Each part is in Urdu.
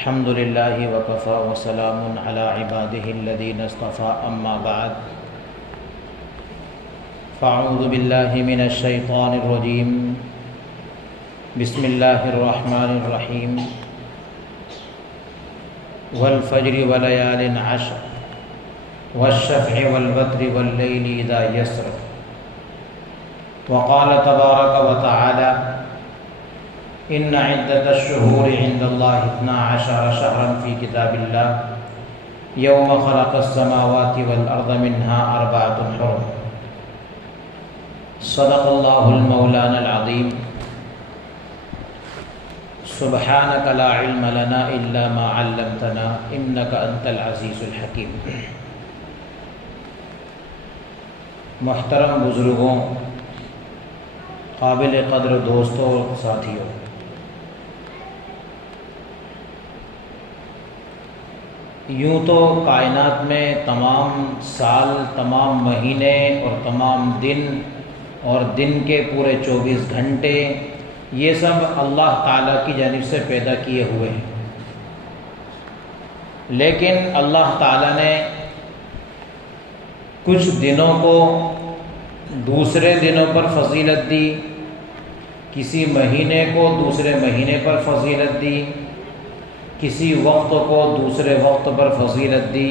الحمد للہ وکفى وسلام علی عباده الذین اصطفى اما بعد فاعوذ باللہ من الشیطان الرجیم بسم اللہ الرحمن الرحیم والفجر وليال عشر والشفع والوتر واللیل اذا یسر وقال تبارک وتعالی ان عدۃ الشہور عند اللہ 12 شہرا فی کتاب اللہ یوم خلق السماوات والارض منها 4 حرم صدق اللہ المولانا العظیم سبحانک لا علم لنا الا ما علمتنا انک انت العزیز الحکیم۔ محترم بزرگوں، قابل قدر دوستوں اور ساتھیوں، یوں تو کائنات میں تمام سال، تمام مہینے اور تمام دن اور دن کے پورے 24 گھنٹے یہ سب اللہ تعالیٰ کی جانب سے پیدا کیے ہوئے ہیں، لیکن اللہ تعالیٰ نے کچھ دنوں کو دوسرے دنوں پر فضیلت دی، کسی مہینے کو دوسرے مہینے پر فضیلت دی، کسی وقت کو دوسرے وقت پر فضیلت دی،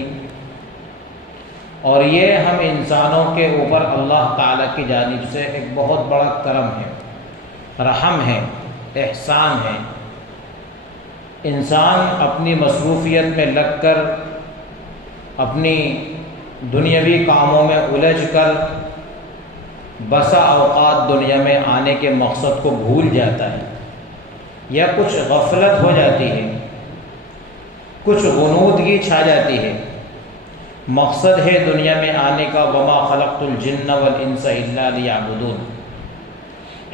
اور یہ ہم انسانوں کے اوپر اللہ تعالیٰ کی جانب سے ایک بہت بڑا کرم ہے، رحم ہے، احسان ہے۔ انسان اپنی مصروفیت میں لگ کر، اپنی دنیاوی کاموں میں الجھ کر بسا اوقات دنیا میں آنے کے مقصد کو بھول جاتا ہے، یا کچھ غفلت ہو جاتی ہے، کچھ غنودگی چھا جاتی ہے۔ مقصد ہے دنیا میں آنے کا وما خلقت الجن والانس الا لیعبدون،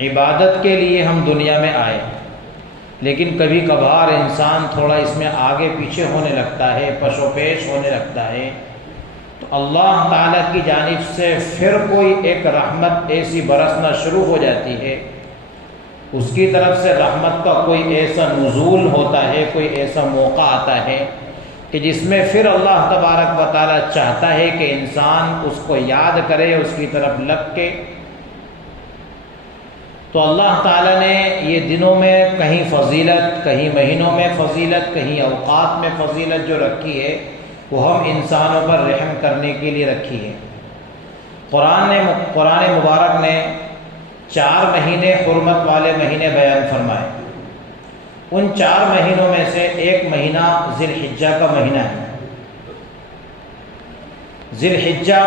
عبادت کے لیے ہم دنیا میں آئے، لیکن کبھی کبھار انسان تھوڑا اس میں آگے پیچھے ہونے لگتا ہے، پش و پیش ہونے لگتا ہے، تو اللہ تعالیٰ کی جانب سے پھر کوئی ایک رحمت ایسی برسنا شروع ہو جاتی ہے، اس کی طرف سے رحمت کا کوئی ایسا نزول ہوتا ہے، کوئی ایسا موقع آتا ہے کہ جس میں پھر اللہ تبارک و تعالیٰ چاہتا ہے کہ انسان اس کو یاد کرے، اس کی طرف لگ کے۔ تو اللہ تعالیٰ نے یہ دنوں میں کہیں فضیلت، کہیں مہینوں میں فضیلت، کہیں اوقات میں فضیلت جو رکھی ہے وہ ہم انسانوں پر رحم کرنے کے لیے رکھی ہے۔ قرآن مبارک نے 4 مہینے حرمت والے مہینے بیان فرمائے۔ ان 4 مہینوں میں سے ایک مہینہ ذی الحجہ کا مہینہ ہے۔ ذی الحجہ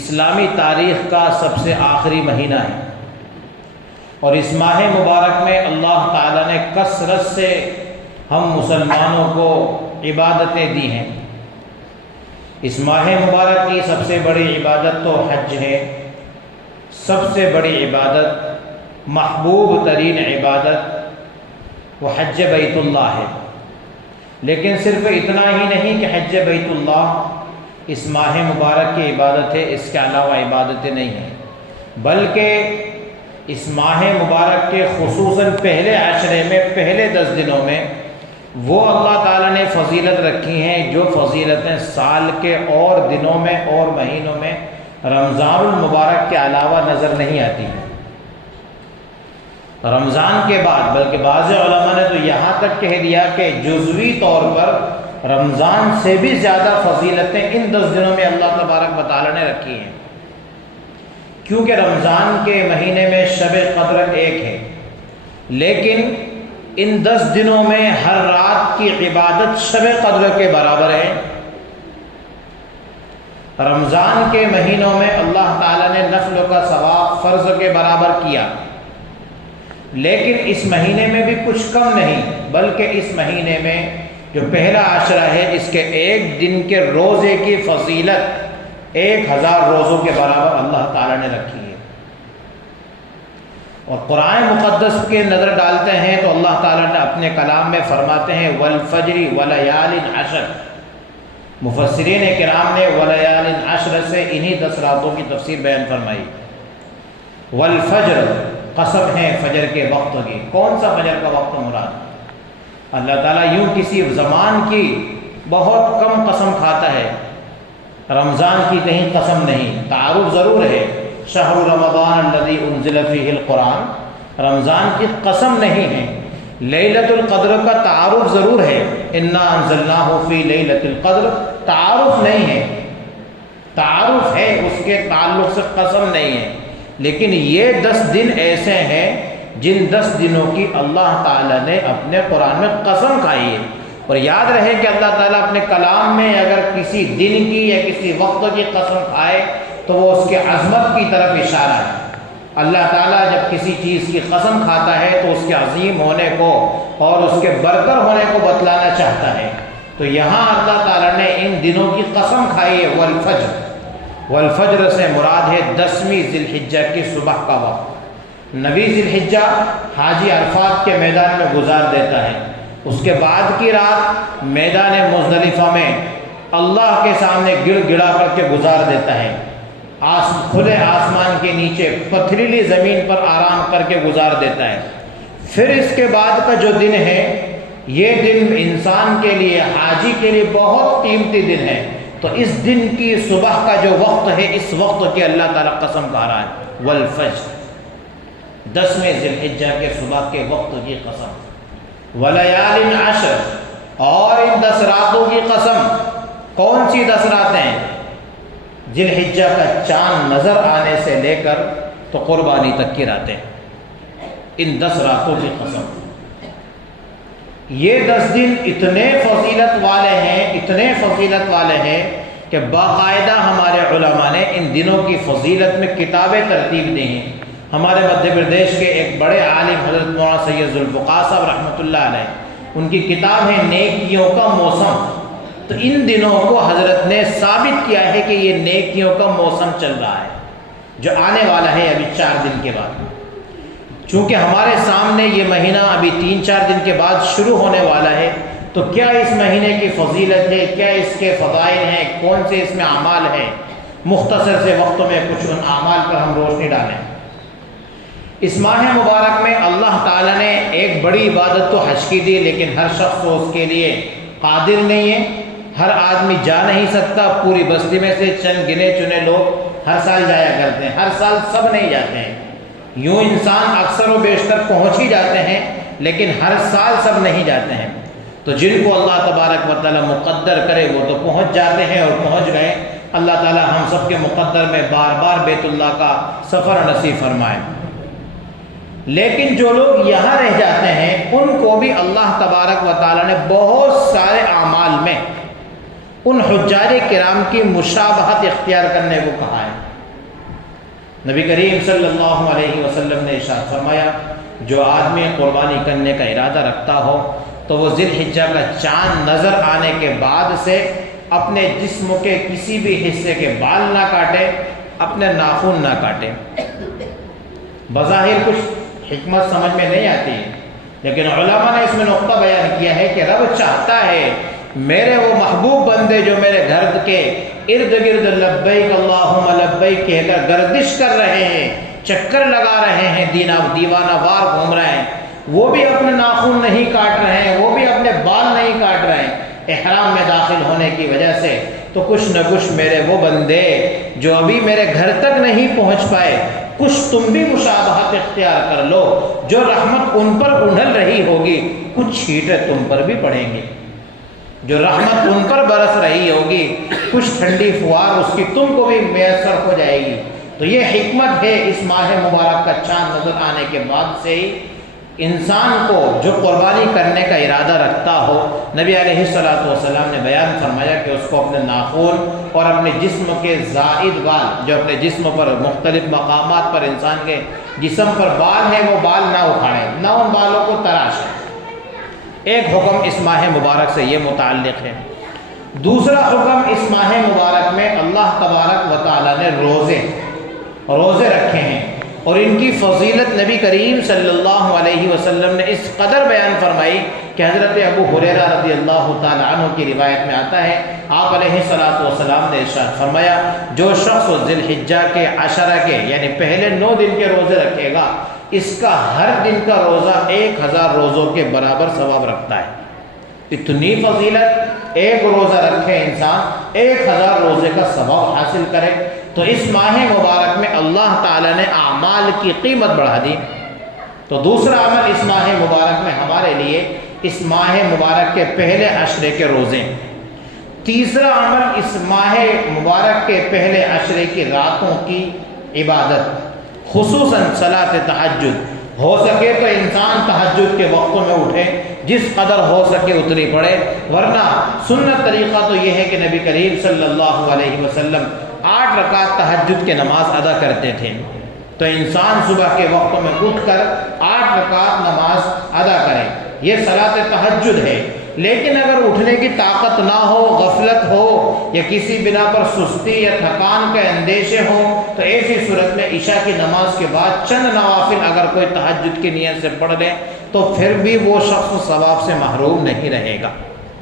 اسلامی تاریخ کا سب سے آخری مہینہ ہے، اور اس ماہ مبارک میں اللہ تعالیٰ نے کثرت سے ہم مسلمانوں کو عبادتیں دی ہیں۔ اس ماہ مبارک کی سب سے بڑی عبادت تو حج ہے، سب سے بڑی عبادت، محبوب ترین عبادت وہ حج بیت اللہ ہے۔ لیکن صرف اتنا ہی نہیں کہ حج بیت اللہ اس ماہ مبارک کی عبادت ہے، اس کے علاوہ عبادتیں نہیں ہیں، بلکہ اس ماہ مبارک کے خصوصاً پہلے عشرے میں، پہلے 10 دنوں میں وہ اللہ تعالیٰ نے فضیلت رکھی ہیں جو فضیلتیں سال کے اور دنوں میں اور مہینوں میں رمضان المبارک کے علاوہ نظر نہیں آتی ہیں۔ رمضان کے بعد، بلکہ بعض علماء نے تو یہاں تک کہہ دیا کہ جزوی طور پر رمضان سے بھی زیادہ فضیلتیں ان 10 دنوں میں اللہ تبارک و تعالیٰ نے رکھی ہیں، کیونکہ رمضان کے مہینے میں شب قدر ایک ہے، لیکن ان 10 دنوں میں ہر رات کی عبادت شب قدر کے برابر ہے۔ رمضان کے مہینوں میں اللہ تعالیٰ نے نفل کا ثواب فرض کے برابر کیا، لیکن اس مہینے میں بھی کچھ کم نہیں، بلکہ اس مہینے میں جو پہلا عشرہ ہے اس کے ایک دن کے روزے کی فضیلت 1000 روزوں کے برابر اللہ تعالیٰ نے رکھی ہے۔ اور قرآن مقدس کے نظر ڈالتے ہیں تو اللہ تعالیٰ نے اپنے کلام میں فرماتے ہیں والفجر ولیال عشر۔ مفسرین کرام نے ولیال عشر سے انہی 10 راتوں کی تفسیر بیان فرمائی۔ والفجر قسم ہے فجر کے وقت کی۔ کون سا فجر کا وقت مراد؟ اللہ تعالیٰ یوں کسی زمان کی بہت کم قسم کھاتا ہے، رمضان کی کہیں قسم نہیں، تعارف ضرور ہے، شہر رمضان الذی انزل فیہ القرآن، رمضان کی قسم نہیں ہے۔ لیلۃ القدر کا تعارف ضرور ہے، انا انزلناہ فی لیلۃ القدر، تعارف نہیں ہے، تعارف ہے اس کے تعلق سے، قسم نہیں ہے۔ لیکن یہ 10 دن ایسے ہیں جن 10 دنوں کی اللہ تعالیٰ نے اپنے قرآن میں قسم کھائی ہے۔ اور یاد رہے کہ اللہ تعالیٰ اپنے کلام میں اگر کسی دن کی یا کسی وقت کی قسم کھائے تو وہ اس کے عظمت کی طرف اشارہ ہے۔ اللہ تعالیٰ جب کسی چیز کی قسم کھاتا ہے تو اس کے عظیم ہونے کو اور اس کے برتر ہونے کو بتلانا چاہتا ہے۔ تو یہاں اللہ تعالیٰ نے ان دنوں کی قسم کھائی ہے، والفجر، والفجر سے مراد ہے 10ویں ذی الحجہ کی صبح کا وقت۔ نویں ذی الحجہ حاجی عرفات کے میدان میں گزار دیتا ہے، اس کے بعد کی رات میدان مزدلفہ میں اللہ کے سامنے گڑ گڑا کر کے گزار دیتا ہے، کھلے آسمان کے نیچے پتھریلی زمین پر آرام کر کے گزار دیتا ہے۔ پھر اس کے بعد کا جو دن ہے، یہ دن انسان کے لیے، حاجی کے لیے بہت قیمتی دن ہے۔ تو اس دن کی صبح کا جو وقت ہے، اس وقت کی اللہ تعالیٰ قسم کھا رہا ہے، والفجر، 10ویں ذی الحجہ کے صبح کے وقت کی قسم، ولیال عشر، اور ان 10 راتوں کی قسم۔ کون سی 10 راتیں؟ ذی الحجہ کا چاند نظر آنے سے لے کر تو قربانی تک کی راتیں، ان 10 راتوں کی قسم۔ یہ 10 دن اتنے فضیلت والے ہیں، اتنے فضیلت والے ہیں کہ باقاعدہ ہمارے علماء نے ان دنوں کی فضیلت میں کتابیں ترتیب دی ہیں۔ ہمارے مدھیہ پردیش کے ایک بڑے عالم حضرت مولانا سید ذوالفقار صاحب رحمۃ اللہ علیہ، ان کی کتاب ہے نیکیوں کا موسم۔ تو ان دنوں کو حضرت نے ثابت کیا ہے کہ یہ نیکیوں کا موسم چل رہا ہے، جو آنے والا ہے ابھی 4 دن کے بعد۔ چونکہ ہمارے سامنے یہ مہینہ ابھی 3-4 دن کے بعد شروع ہونے والا ہے، تو کیا اس مہینے کی فضیلت ہے، کیا اس کے فضائل ہیں، کون سے اس میں اعمال ہیں، مختصر سے وقتوں میں کچھ ان اعمال پر ہم روشنی ڈالیں۔ اس ماہ مبارک میں اللہ تعالیٰ نے ایک بڑی عبادت تو حج کی دی، لیکن ہر شخص تو اس کے لیے قادر نہیں ہے، ہر آدمی جا نہیں سکتا۔ پوری بستی میں سے چند گنے چنے لوگ ہر سال جایا کرتے ہیں، ہر سال سب نہیں جاتے ہیں۔ یوں انسان اکثر و بیشتر پہنچ ہی جاتے ہیں، لیکن ہر سال سب نہیں جاتے ہیں۔ تو جن کو اللہ تبارک و تعالیٰ مقدر کرے وہ تو پہنچ جاتے ہیں، اور پہنچ گئے۔ اللہ تعالیٰ ہم سب کے مقدر میں بار بار بیت اللہ کا سفر نصیب فرمائے۔ لیکن جو لوگ یہاں رہ جاتے ہیں، ان کو بھی اللہ تبارک و تعالیٰ نے بہت سارے اعمال میں ان حجاج کرام کی مشابہت اختیار کرنے کو کہا ہے۔ نبی کریم صلی اللہ علیہ وسلم نے ارشاد فرمایا، جو آدمی قربانی کرنے کا ارادہ رکھتا ہو تو وہ ذی الحجہ کا چاند نظر آنے کے بعد سے اپنے جسم کے کسی بھی حصے کے بال نہ کاٹے، اپنے ناخن نہ کاٹے۔ بظاہر کچھ حکمت سمجھ میں نہیں آتی ہے، لیکن علماء نے اس میں نقطہ بیان کیا ہے کہ رب چاہتا ہے میرے وہ محبوب بندے جو میرے گھر کے ارد گرد لبیک اللہم لبیک کہہ کر گردش کر رہے ہیں، چکر لگا رہے ہیں، دیوانہ وار گھوم رہے ہیں، وہ بھی اپنے ناخن نہیں کاٹ رہے ہیں، وہ بھی اپنے بال نہیں کاٹ رہے ہیں احرام میں داخل ہونے کی وجہ سے، تو کچھ نہ کچھ میرے وہ بندے جو ابھی میرے گھر تک نہیں پہنچ پائے، کچھ تم بھی مشابہت اختیار کر لو۔ جو رحمت ان پر انڈل رہی ہوگی، کچھ چھینٹیں تم پر بھی پڑیں گے۔ جو رحمت ان پر برس رہی ہوگی، کچھ ٹھنڈی فوار اس کی تم کو بھی میسر ہو جائے گی۔ تو یہ حکمت ہے اس ماہ مبارک کا چاند نظر آنے کے بعد سے ہی انسان کو جو قربانی کرنے کا ارادہ رکھتا ہو، نبی علیہ الصلوۃ والسلام نے بیان فرمایا کہ اس کو اپنے ناخن اور اپنے جسم کے زائد بال، جو اپنے جسم پر مختلف مقامات پر انسان کے جسم پر بال ہیں، وہ بال نہ اکھاڑے، نہ ان بالوں کو تراشے۔ ایک حکم اس ماہ مبارک سے یہ متعلق ہے۔ دوسرا حکم اس ماہ مبارک میں اللہ تبارک و تعالیٰ نے روزے رکھے ہیں، اور ان کی فضیلت نبی کریم صلی اللہ علیہ وسلم نے اس قدر بیان فرمائی کہ حضرت ابو ہریرہ رضی اللہ تعالیٰ عنہ کی روایت میں آتا ہے، آپ علیہ الصلوۃ والسلام نے ارشاد فرمایا، جو شخص ذی الحجہ کے 10 کے یعنی پہلے 9 دن کے روزے رکھے گا، اس کا ہر دن کا روزہ 1000 روزوں کے برابر ثواب رکھتا ہے۔ اتنی فضیلت، ایک روزہ رکھے انسان 1000 روزے کا ثواب حاصل کرے۔ تو اس ماہ مبارک میں اللہ تعالیٰ نے اعمال کی قیمت بڑھا دی۔ تو دوسرا عمل اس ماہ مبارک میں ہمارے لیے اس ماہ مبارک کے پہلے عشرے کے روزے۔ تیسرا عمل اس ماہ مبارک کے پہلے عشرے کی راتوں کی عبادت، خصوصاً صلاۃ تہجد۔ ہو سکے تو انسان تہجد کے وقتوں میں اٹھے، جس قدر ہو سکے اتنی پڑھے، ورنہ سنت طریقہ تو یہ ہے کہ نبی کریم صلی اللہ علیہ وسلم 8 رکعت تہجد کے نماز ادا کرتے تھے۔ تو انسان صبح کے وقتوں میں اٹھ کر 8 رکعت نماز ادا کرے، یہ صلاۃ تہجد ہے۔ لیکن اگر اٹھنے کی طاقت نہ ہو، غفلت ہو، یا کسی بنا پر سستی یا تھکان کے اندیشے ہوں، تو ایسی صورت میں عشاء کی نماز کے بعد چند نوافل اگر کوئی تہجد کی نیت سے پڑھ لے تو پھر بھی وہ شخص ثواب سے محروم نہیں رہے گا،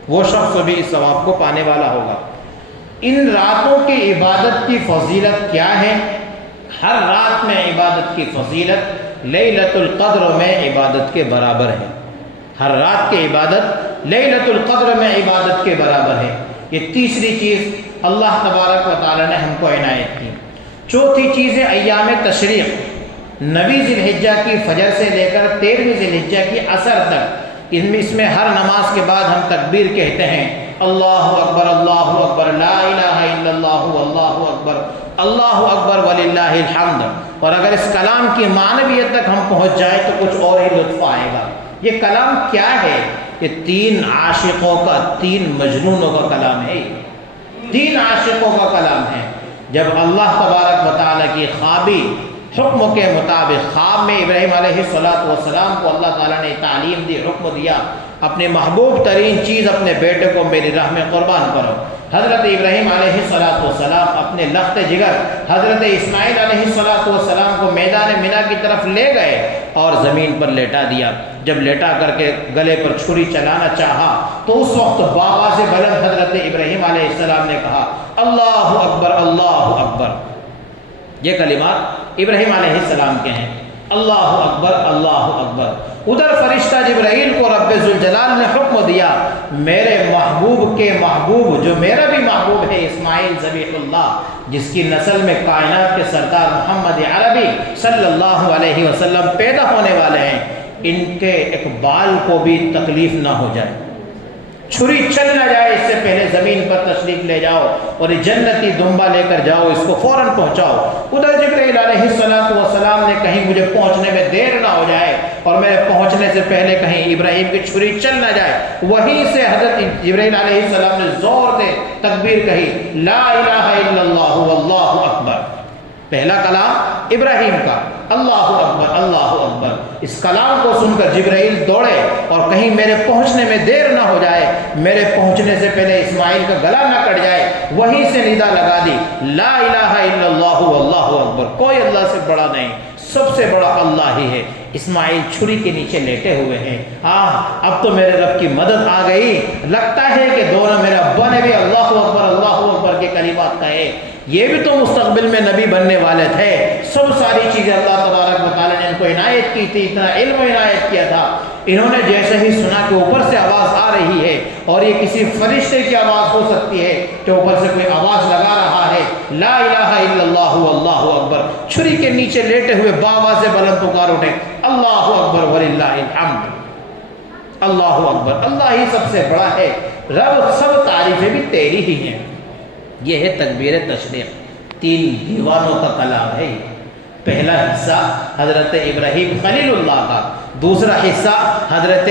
وہ شخص بھی اس ثواب کو پانے والا ہوگا۔ ان راتوں کی عبادت کی فضیلت کیا ہے؟ ہر رات میں عبادت کی فضیلت لیلۃ القدر میں عبادت کے برابر ہے۔ ہر رات کی عبادت لیلۃ القدر میں عبادت کے برابر ہے۔ یہ تیسری چیز اللہ تبارک و تعالی نے ہم کو عنایت کی۔ چوتھی چیز ہے ایام تشریق، 9 ذی الحجہ کی فجر سے لے کر 13 ذی الحجہ کی عصر تک۔ اس میں ہر نماز کے بعد ہم تکبیر کہتے ہیں، اللہ اکبر لا الہ الا اللہ واللہ اکبر، اللہ اکبر وللہ الحمد۔ اور اگر اس کلام کی معنویت تک ہم پہنچ جائیں تو کچھ اور ہی لطف آئے گا۔ یہ کلام کیا ہے؟ یہ 3 عاشقوں کا، 3 مجنونوں کا کلام ہے۔ 3 عاشقوں کا کلام ہے۔ جب اللہ تبارک و تعالیٰ کی خوابی حکم کے مطابق، خواب میں ابراہیم علیہ السلام کو اللہ تعالیٰ نے تعلیم دی، حکم دیا، اپنے محبوب ترین چیز اپنے بیٹے کو میری راہ میں قربان کرو۔ حضرت ابراہیم علیہ السلام اپنے لخت جگر حضرت اسماعیل علیہ السلام کو میدان مینا کی طرف لے گئے اور زمین پر لیٹا دیا۔ جب لیٹا کر کے گلے پر چھری چلانا چاہا تو اس وقت بآواز بلند حضرت ابراہیم علیہ السلام نے کہا، اللہ اکبر اللہ اکبر۔ یہ کلمات ابراہیم علیہ السلام کے ہیں، اللہ اکبر اللہ اکبر۔ ادھر فرشتہ جبرائیل کو رب ذوالجلال نے حکم دیا، میرے محبوب کے محبوب، جو میرا بھی محبوب ہے، اسماعیل ذبیح اللہ، جس کی نسل میں کائنات کے سردار محمد عربی صلی اللہ علیہ وسلم پیدا ہونے والے ہیں، ان کے ایک بال کو بھی تکلیف نہ ہو جائے، چھری چل نہ جائے، اس سے پہلے زمین پر تشریف لے جاؤ اور یہ جنتی دمبا لے کر جاؤ، اس کو فوراً پہنچاؤ۔ ادھر جبرائیل علیہ السلام نے کہیں مجھے پہنچنے میں دیر نہ ہو جائے اور میرے پہنچنے سے پہلے کہیں ابراہیم کی چھری چل نہ جائے، وہیں سے حضرت جبرائیل علیہ السلام نے زور سے تکبیر کہی، لا الہ الا اللہ واللہ اکبر۔ پہلا کلام ابراہیم کا، اللہ اکبر اللہ اکبر۔ اس کلام کو سن کر جبرائیل دوڑے اور کہیں میرے پہنچنے میں دیر نہ ہو جائے، میرے پہنچنے سے پہلے اسماعیل کا گلا نہ کٹ جائے، وہیں سے ندا لگا دی، لا الہ الا اللہ واللہ اکبر۔ کوئی اللہ سے بڑا نہیں، سب سے بڑا اللہ ہی ہے۔ اسماعیل چھری کے نیچے لیٹے ہوئے ہیں، اب تو میرے رب کی مدد آ گئی، لگتا ہے کہ دونوں میرے ابا نے بھی اللہ اکبر کے کلمات کہے، یہ بھی تو مستقبل میں نبی بننے والے تھے۔ سب ساری چیزیں اللہ تبارک و تعالیٰ نے ان کو عنایت کی تھی، اتنا علم عنایت کیا تھا۔ انہوں نے جیسے ہی سنا کہ اوپر سے آواز آ رہی ہے اور یہ کسی فرشتے کی آواز ہو سکتی ہے کہ اوپر سے کوئی آواز لگا رہا ہے، لا الہ الا اللہ واللہ اکبر، چھری کے نیچے لیٹے ہوئے بآواز بلند پکار اٹھے، اللہ اکبر وللہ الحمد، اللہ اکبر، اللہ ہی سب سے بڑا ہے، رب سب تعریفیں بھی تیری ہی ہیں۔ یہ ہے تکبیر تشریق، 3 دیوانوں کا کلام ہے۔ پہلا حصہ حضرت ابراہیم خلیل اللہ کا، دوسرا حصہ حضرت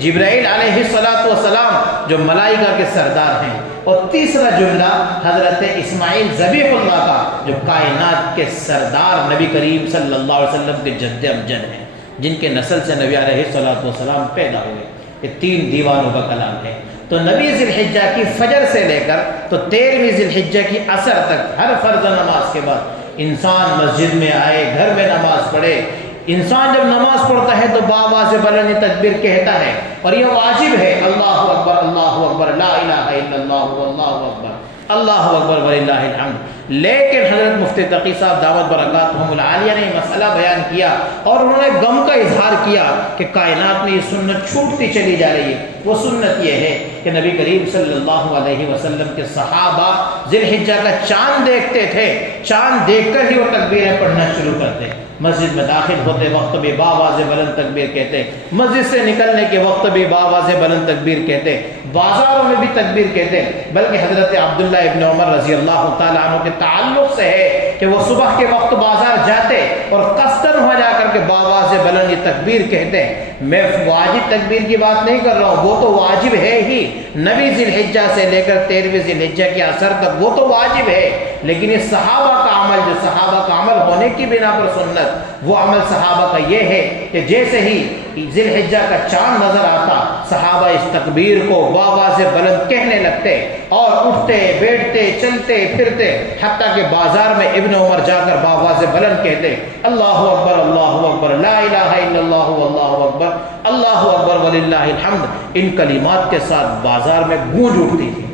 جبرائیل علیہ السلام جو ملائکہ کے سردار ہیں، اور تیسرا جملہ حضرت اسماعیل ذبیح اللہ کا جو کائنات کے سردار نبی کریم صلی اللہ علیہ وسلم کے جد امجد ہیں، جن کے نسل سے نبی علیہ السلام پیدا ہوئے۔ یہ 3 دیوانوں کا کلام ہے۔ تو 9 ذی الحجہ کی فجر سے لے کر تو 13 ذی الحجہ کی عصر تک ہر فرض نماز کے بعد انسان مسجد میں آئے، گھر میں نماز پڑھے۔ انسان جب نماز پڑھتا ہے تو بآواز بلند تکبیر کہتا ہے، اور یہ واجب ہے، اللہ اکبر لا الہ الا اللہ واللہ اکبر، اللہ اکبر وللہ الحمد۔ لیکن حضرت مفتی تقی صاحب دعوت برکاتہم العالیہ نے مسئلہ بیان کیا اور انہوں نے غم کا اظہار کیا کہ کائنات میں یہ سنت چھوٹتی چلی جا رہی ہے۔ وہ سنت یہ ہے کہ نبی کریم صلی اللہ علیہ وسلم کے صحابہ ذی الحجہ کا چاند دیکھتے تھے، چاند دیکھ کر ہی وہ تکبیریں پڑھنا شروع کرتے، مسجد میں داخل ہوتے وقت بھی باواز بلند تکبیر کہتے، مسجد سے نکلنے کے وقت بھی باواز بلند تکبیر کہتے، بازاروں میں بھی تکبیر کہتے۔ بلکہ حضرت عبداللہ ابن عمر رضی اللہ تعالیٰ عنہ کے تعلق سے ہے کہ وہ صبح کے وقت بازار جاتے اور قصداً ہو جا کر کے باواز بلند یہ تکبیر کہتے۔ میں واجب تکبیر کی بات نہیں کر رہا ہوں، وہ تو واجب ہے ہی، نویں ذی الحجہ سے لے کر 13ویں ذی الحجہ کے اثر تک وہ تو واجب ہے، لیکن یہ صحابہ کا عمل، جو صحابہ کا عمل ہونے کی بنا پر سنت، وہ عمل صحابہ کا یہ ہے کہ جیسے ہی ذی الحجہ کا چاند نظر آتا صحابہ اس تکبیر کو باواز بلند کہنے لگتے اور اٹھتے بیٹھتے چلتے پھرتے، حتیٰ کہ بازار میں ابن عمر جا کر باواز بلند کہتے اللہ اکبر اللہ اکبر لا الہ الا اللہ واللہ اکبر اللہ اکبر وللہ الحمد۔ ان کلمات کے ساتھ بازار میں گونج اٹھتی تھی۔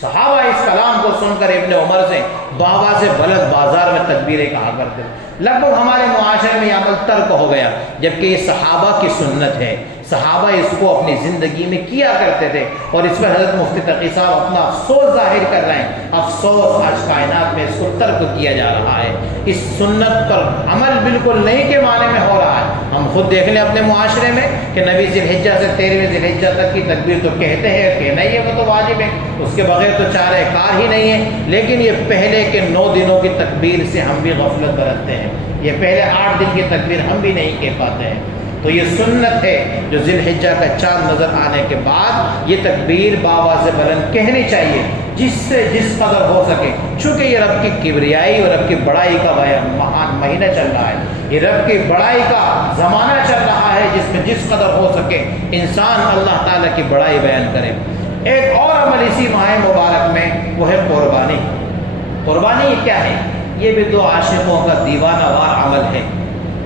صحابہ اس کلام کو سن کر ابن عمر سے باواز بلند بازار میں تکبیریں کہا کرتے۔ لگ بھگ ہمارے معاشرے میں یہ عمل ترک ہو گیا، جبکہ یہ صحابہ کی سنت ہے، صحابہ اس کو اپنی زندگی میں کیا کرتے تھے، اور اس پر حضرت مفتی تقی صاحب اپنا افسوس ظاہر کر رہے ہیں۔ افسوس آج کائنات میں اس کو ترک کیا جا رہا ہے، اس سنت پر عمل بالکل نہیں کے معنی میں ہو رہا ہے۔ ہم خود دیکھ لیں اپنے معاشرے میں کہ نویں ذی الحجہ سے 13ویں ذی الحجہ تک کی تکبیر تو کہتے ہیں، کہنا ہی ہے وہ تو واجب ہے، اس کے بغیر تو چارہ کار ہی نہیں ہے، لیکن یہ پہلے کے 9 دنوں کی تکبیر سے ہم بھی غفلت برتتے ہیں، یہ پہلے 8 دن کی تکبیر ہم بھی نہیں کہہ پاتے ہیں۔ تو یہ سنت ہے جو ذی الحجہ کا چاند نظر آنے کے بعد یہ تکبیر باواز بلند کہنی چاہیے، جس سے جس قدر ہو سکے، چونکہ یہ رب کی کبریائی اور رب کی بڑائی کا مہان مہینہ چل رہا ہے، یہ رب کی بڑائی کا زمانہ چل رہا ہے، جس میں جس قدر ہو سکے انسان اللہ تعالیٰ کی بڑائی بیان کرے۔ ایک اور عمل اسی ماہ مبارک میں وہ ہے قربانی۔ قربانی کیا ہے؟ یہ بھی 2 عاشقوں کا دیوانہ وار عمل ہے۔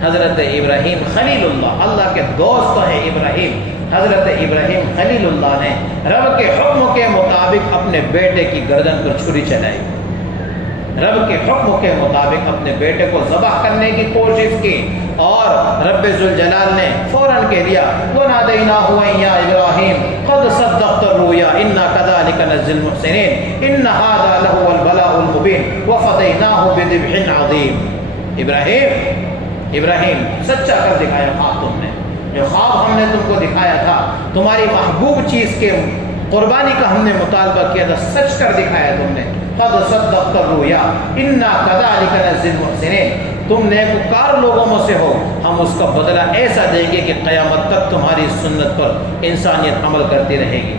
حضرت ابراہیم خلیل اللہ کے دوست ہیں ابراہیم، حضرت ابراہیم خلیل اللہ نے رب کے حکم کے مطابق اپنے بیٹے کی گردن پر چھری چلائی، رب کے حکم کے مطابق اپنے بیٹے کو ذبح کرنے کی کوشش کی، اور رب ذوالجلال نے فوراً کہہ دیا وَنَادَيْنَاهُ يَا إِبْرَاهِيمُ قَدْ صَدَّقْتَ الرُّؤْيَا إِنَّا كَذَلِكَ نَجْزِي الْمُحْسِنِينَ إِنَّ هَذَا لَهُوَ الْبَلَاءُ الْمُبِينُ وَفَدَيْنَاهُ بِذِبْحٍ عَظِيمٍ۔ ابراہیم سچا کر دکھایا خواب تم نے، جو خواب ہم نے تم کو دکھایا تھا، تمہاری محبوب چیز کے قربانی کا ہم نے مطالبہ کیا تھا، سچ کر دکھایا تم نے۔ قد صدقت الرؤیا انا كذلك نجزي المحسنين، تم نیکوکار لوگوں میں سے ہو، ہم اس کا بدلہ ایسا دیں گے کہ قیامت تک تمہاری سنت پر انسانیت عمل کرتی رہے گی۔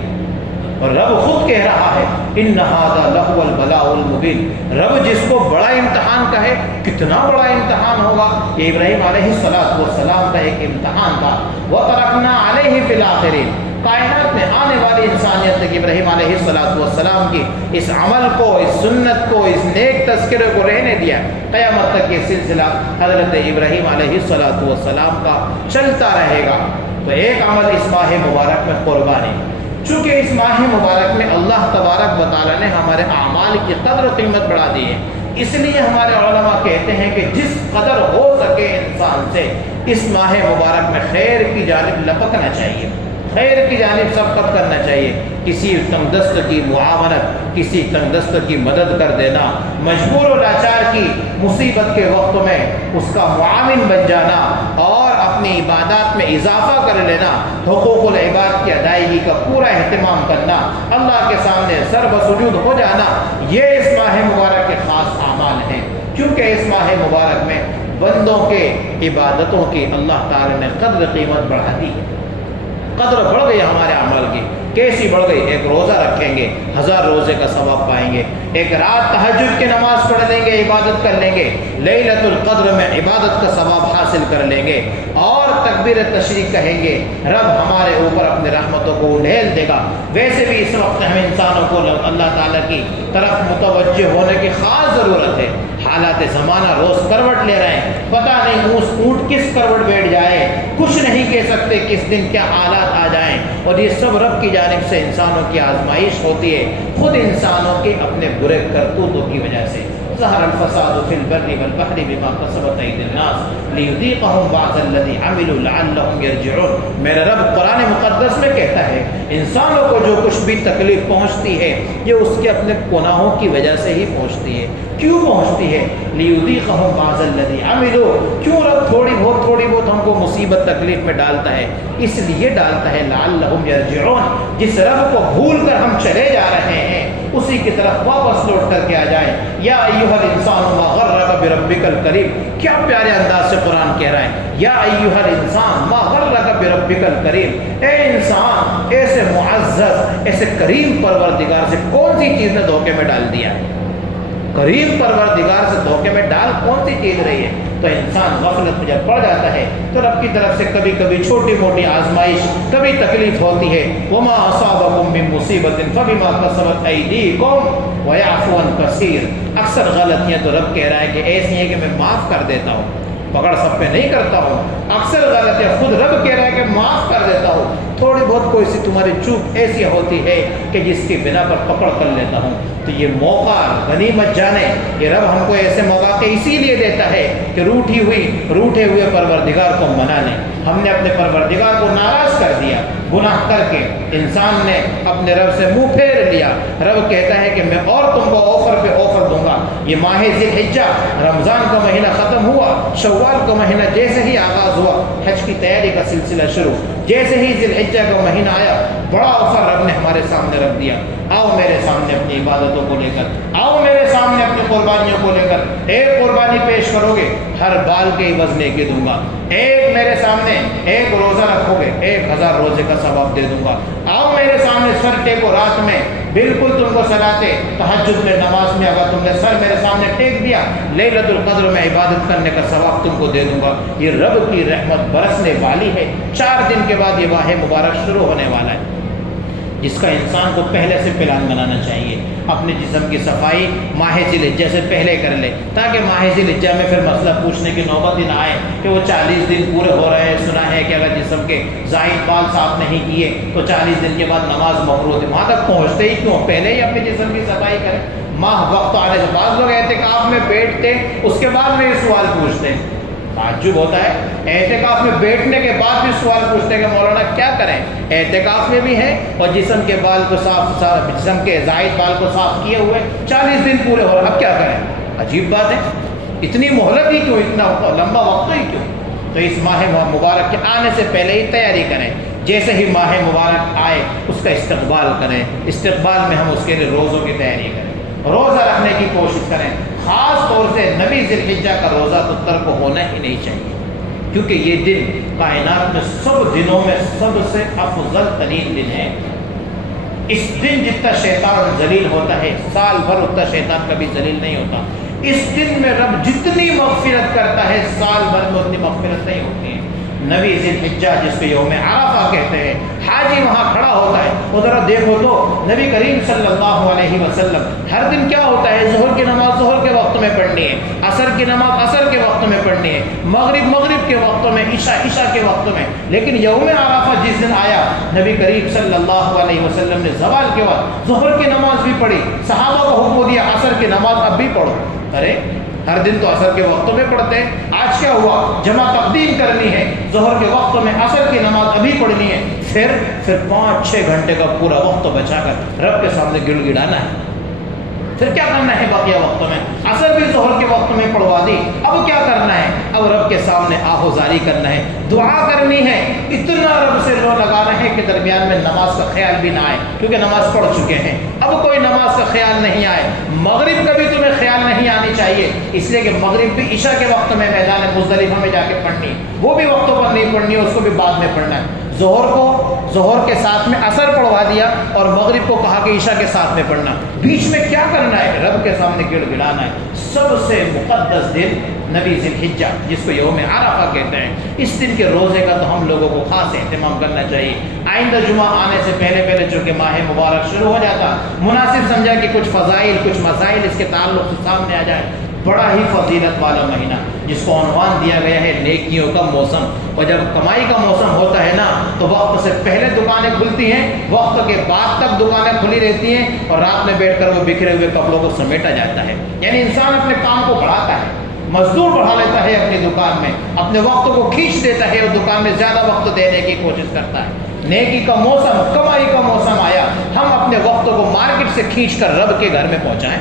اور رب خود کہہ رہا ہے ان هذا لهو البلاء المبین، رب جس کو بڑا امتحان کہے، کتنا بڑا امتحان ہوگا، یہ ابراہیم علیہ السلام کا ایک امتحان تھا۔ وترکنا علیہ فی الاخرین، کائنات میں آنے والی انسانیت تک ابراہیم علیہ السلام کی اس عمل کو، اس سنت کو، اس نیک تذکرے کو رہنے دیا، قیامت تک یہ سلسلہ حضرت ابراہیم علیہ السلام کا چلتا رہے گا۔ تو ایک عمل اس ماہ مبارک میں قربانی، چونکہ اس ماہ مبارک میں اللہ تبارک و تعالیٰ نے ہمارے اعمال کی قدر و قیمت بڑھا دی ہے، اس لیے ہمارے علماء کہتے ہیں کہ جس قدر ہو سکے انسان سے اس ماہ مبارک میں خیر کی جانب لپکنا چاہیے، خیر کی جانب سبقت کرنا چاہیے، کسی تنگدست کی معاونت، کسی تنگدست کی مدد کر دینا، مجبور و لاچار کی مصیبت کے وقت میں اس کا معاون بن جانا، اور اپنی عبادات میں اضافہ کر لینا، حقوق العباد کی ادائیگی کا پورا اہتمام کرنا، اللہ کے سامنے سر بسجود ہو جانا، یہ اس ماہ مبارک کے خاص اعمال ہیں، کیونکہ اس ماہ مبارک میں بندوں کے عبادتوں کی اللہ تعالی نے قدر قیمت بڑھا دی، قدر بڑھ گئی ہمارے عمل کی۔ کیسی بڑھ گئی؟ ایک روزہ رکھیں گے 1000 روزے کا ثواب پائیں گے، ایک رات تہجد کی نماز پڑھ لیں گے، عبادت کر لیں گے، لیلۃ القدر میں عبادت کا ثواب حاصل کر لیں گے، اور تکبیر تشریق کہیں گے، رب ہمارے اوپر اپنی رحمتوں کو انھیل دے گا۔ ویسے بھی اس وقت ہم انسانوں کو اللہ تعالیٰ کی طرف متوجہ ہونے کی خاص ضرورت ہے، حالات زمانہ روز کروٹ لے رہے ہیں، پتہ نہیں اونٹ کس کروٹ بیٹھ جائے، کچھ نہیں کہہ سکتے کس دن کیا حالات آ جائیں، اور یہ سب رب کی جانب سے انسانوں کی آزمائش ہوتی ہے، خود انسانوں کے اپنے برے کرتوتوں کی وجہ سے۔ ظہر الفساد فی البر والبحر بما کسبت ایدی الناس لیذیقہم بعض الذی عملوا لعلہم یرجعون۔ میرا رب قرآن مقدس میں کہتا ہے انسانوں کو جو کچھ بھی تکلیف پہنچتی ہے یہ اس کے اپنے گناہوں کی وجہ سے ہی پہنچتی ہے۔ کیوں پہنچتی ہے؟ لیذیقہم بعض الذی عملوا، کیوں رب تھوڑی بہت ہم کو مصیبت تکلیف میں ڈالتا ہے؟ اس لیے ڈالتا ہے لعلہم یرجعون، جس رب کو بھول کر ہم چلے جا رہے ہیں اسی کی طرف واپس لوٹ کر کے آ جائے۔ یا ایھا الانسان ما غرک بربک الکریم، کیا پیارے انداز سے قرآن کہہ رہا ہے، یا ایھا الانسان ما غرک بربک الکریم، اے انسان، ایسے معزز ایسے کریم پروردگار سے کون سی چیز نے دھوکے میں ڈال دیا ہے؟ کریم پروردگار سے دھوکے میں ڈال کون سی چیز رہی ہے؟ تو انسان غفلت میں جب پڑ جاتا ہے تو رب کی طرف سے کبھی کبھی چھوٹی موٹی آزمائش، کبھی تکلیف ہوتی ہے۔ وما اصابکم من مصیبت فبما کسبت ایدیکم ویعفو عن کثیر۔ اکثر غلطیاں تو رب کہہ رہا ہے کہ ایسی ہیں کہ میں معاف کر دیتا ہوں، پکڑ سب پہ نہیں کرتا ہوں۔ اکثر غلطیاں خود رب کہہ رہا ہے کہ معاف کر دیتا ہوں، تھوڑی بہت کوئی سی تمہاری چوک ایسی ہوتی ہے کہ جس کی بنا پر پکڑ کر لیتا ہوں۔ تو یہ موقع غنیمت جانے، یہ رب ہم کو ایسے مواقع اسی لیے دیتا ہے کہ روٹے ہوئے پروردگار کو منا لیں۔ ہم نے اپنے پروردگار کو ناراض کر دیا گناہ کر کے، انسان نے اپنے رب سے منہ پھیر لیا۔ رب کہتا ہے کہ میں اور تم کو آفر پہ آفر دوں گا۔ یہ ماہ ذی الحجہ، رمضان کا مہینہ ختم ہوا، شوال کا مہینہ جیسے ہی آغاز ہوا، حج کی تیاری کا سلسلہ شروع، جیسے ہی ذی الحجہ کا مہینہ آیا بڑا آفر رب نے ہمارے سامنے رکھ دیا۔ آؤ میرے سامنے اپنی عبادتوں کو لے کر، آؤ میرے سامنے اپنی قربانیوں کو لے کر، ایک قربانی پیش کرو گے ہر بال کے عوض نیکی دوں گا، ایک میرے سامنے ایک روزہ رکھو گے 1000 روزے کا ثواب دے دوں گا۔ آؤ میرے سامنے سر ٹیکو، رات میں بالکل تم کو صلاتے تہجد میں نماز میں اگر تم نے سر میرے سامنے ٹیک دیا، لیلۃ القدر میں عبادت کرنے کا ثواب تم کو دے دوں گا۔ یہ رب کی رحمت برسنے والی ہے۔ 4 دن کے بعد یہ ماہ مبارک شروع ہونے والا ہے، جس کا انسان کو پہلے سے پلان بنانا چاہیے۔ اپنے جسم کی صفائی ماہ ذی الحجہ سے پہلے کر لے، تاکہ ماہ ذی الحجہ میں پھر مسئلہ پوچھنے کی نوبت ہی نہ آئے کہ وہ 40 دن پورے ہو رہے ہیں۔ سنا ہے کہ اگر جسم کے زائد بال صاف نہیں کیے تو 40 دن کے بعد نماز مقروض ہے۔ وہاں تک پہنچتے ہی کیوں؟ پہلے ہی اپنے جسم کی صفائی کریں۔ ماہ وقت آنے سے بعض لوگ اعتکاف میں بیٹھتے اس کے بعد میں یہ سوال پوچھتے ہیں، تعجب ہوتا ہے، اعتکاف میں بیٹھنے کے بعد بھی سوال پوچھتے ہیں کہ مولانا کیا کریں؟ اعتکاف میں بھی ہیں اور جسم کے بال کو جسم کے زائد بال کو صاف کیے ہوئے 40 دن پورے ہو رہے، اب کیا کریں؟ عجیب بات ہے، اتنی مہلت ہی کیوں، اتنا لمبا وقت ہی کیوں؟ تو اس ماہ مبارک کے آنے سے پہلے ہی تیاری کریں، جیسے ہی ماہ مبارک آئے اس کا استقبال کریں۔ استقبال میں ہم اس کے لیے روزوں کی تیاری کریں، روزہ رکھنے کی کوشش کریں، خاص طور سے نبی ذی الحجہ کا روزہ تو ترک ہونا ہی نہیں چاہیے، کیونکہ یہ دن کائنات میں سب دنوں میں سب سے افضل ترین دن ہے۔ اس دن جتنا شیطان ذلیل ہوتا ہے سال بھر اتنا شیطان کبھی ذلیل نہیں ہوتا۔ اس دن میں رب جتنی مغفرت کرتا ہے سال بھر میں اتنی مغفرت نہیں ہوتی ہے۔ نبی ذی الحجہ جس کو یوم عرفہ کہتے ہیں، حاجی وہاں کھڑا ہوتا ہے، ذرا دیکھو تو نبی کریم صلی اللہ علیہ وسلم ہر دن کیا ہوتا ہے، ظہر کی نماز ظہر کے وقت میں پڑھنی ہے، عصر کی نماز عصر کے وقت میں پڑھنی ہے، مغرب کے وقتوں میں، عشاء کے وقت میں۔ لیکن یوم عرفہ جس دن آیا نبی کریم صلی اللہ علیہ وسلم نے زوال کے وقت ظہر کی نماز بھی پڑھی، صحابہ کو حکم دیا عصر کی نماز اب بھی پڑھو۔ ارے ہر دن تو عصر کے وقتوں میں پڑھتے ہیں، آج کیا ہوا؟ جمع تقدیم کرنی ہے، ظہر کے وقتوں میں عصر کی نماز ابھی پڑھنی ہے، پھر 5-6 گھنٹے کا پورا وقت بچا کر رب کے سامنے گڑ گڑانا ہے۔ پھر کیا کرنا ہے بقیہ وقتوں میں؟ عصر بھی ظہر کے وقت میں پڑھوا دی، اب کیا کرنا ہے؟ اب رب کے سامنے آہوزاری کرنا ہے، دعا کرنی ہے، اتنا رب سے رو لگانا ہے کہ درمیان میں نماز کا خیال بھی نہ آئے، کیونکہ نماز پڑھ چکے ہیں، اب کوئی نماز کا خیال نہیں آئے۔ مغرب کا بھی تمہیں خیال نہیں آنی چاہیے، اس لیے کہ مغرب بھی عشاء کے وقت میں میدان مزدلفہ میں جا کے پڑھنی، وہ بھی وقتوں پر نہیں پڑھنی ہے، اس کو بھی بعد میں پڑھنا ہے۔ ظہر کے ساتھ میں عصر پڑھوا دیا اور مغرب کو کہا کہ عشاء کے ساتھ میں پڑھنا، بیچ میں کیا کرنا ہے؟ رب کے سامنے گڑ گڑانا ہے۔ سب سے مقدس دن نبی ذی الحجہ جس کو یوم عرفہ کہتے ہیں، اس دن کے روزے کا تو ہم لوگوں کو خاص اہتمام کرنا چاہیے۔ آئندہ جمعہ آنے سے پہلے چونکہ ماہ مبارک شروع ہو جاتا، مناسب سمجھا کہ کچھ فضائل کچھ مسائل اس کے تعلق سے سامنے آ جائے، بڑا ہی فضیلت والا مہینہ جس کو عنوان دیا گیا ہے نیکیوں کا موسم. اور جب کمائی کا موسم ہوتا ہے نا تو وقت سے پہلے دکانیں کھلتی ہیں, وقت کے بعد تک دکانیں کھلی رہتی ہیں, اور رات میں بیٹھ کر وہ بکھرے ہوئے کپڑوں کو سمیٹا جاتا ہے. یعنی انسان اپنے کام کو بڑھاتا ہے, مزدور بڑھا لیتا ہے اپنی دکان میں, اپنے وقت کو کھینچ دیتا ہے اور دکان میں زیادہ وقت دینے کی کوشش کرتا ہے. نیکی کا موسم, کمائی کا موسم آیا, ہم اپنے وقت کو مارکیٹ سے کھینچ کر رب کے گھر میں پہنچائیں,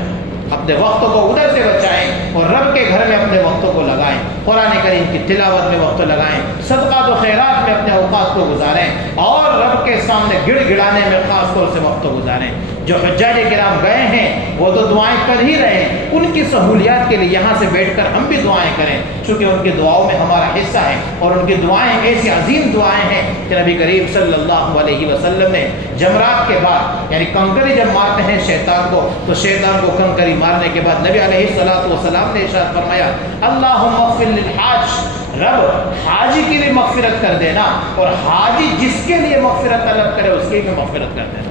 اپنے وقت کو ادھر سے بچائیں اور رب کے گھر میں اپنے وقتوں کو لگائیں. قرآن کریم کی تلاوت میں وقت لگائیں, صدقات و خیرات میں اپنے اوقات کو گزاریں, اور رب کے سامنے گڑ گڑانے میں خاص طور سے وقت گزاریں. جو حجاج کرام گئے ہیں وہ تو دعائیں کر ہی رہے ہیں, ان کی سہولیات کے لیے یہاں سے بیٹھ کر ہم بھی دعائیں کریں, چونکہ ان کی دعاؤں میں ہمارا حصہ ہے, اور ان کی دعائیں ایسی عظیم دعائیں ہیں کہ نبی کریم صلی اللہ علیہ وسلم نے جمرات کے بعد, یعنی کنکری جب مارتے ہیں شیطان کو, تو شیطان کو کنکری مارنے کے بعد نبی علیہ الصلوۃ والسلام نے ارشاد فرمایا اللہم اغفر للحاج, رب حاجی کی بھی مغفرت کر دینا, اور حاجی جس کے لیے مغفرت طلب کرے اس کی بھی مغفرت کر دینا.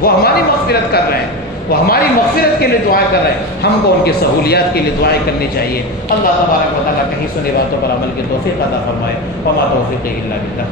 وہ ہماری مغفرت کر رہے ہیں, وہ ہماری مغفرت کے لیے دعائیں کر رہے ہیں, ہم کو ان کی سہولیات کے لیے دعائیں کرنی چاہیے. اللہ تبارک و تعالیٰ کہیں سنی باتوں پر عمل کی توفیق عطا فرمائے. وما توفیقی الا باللہ.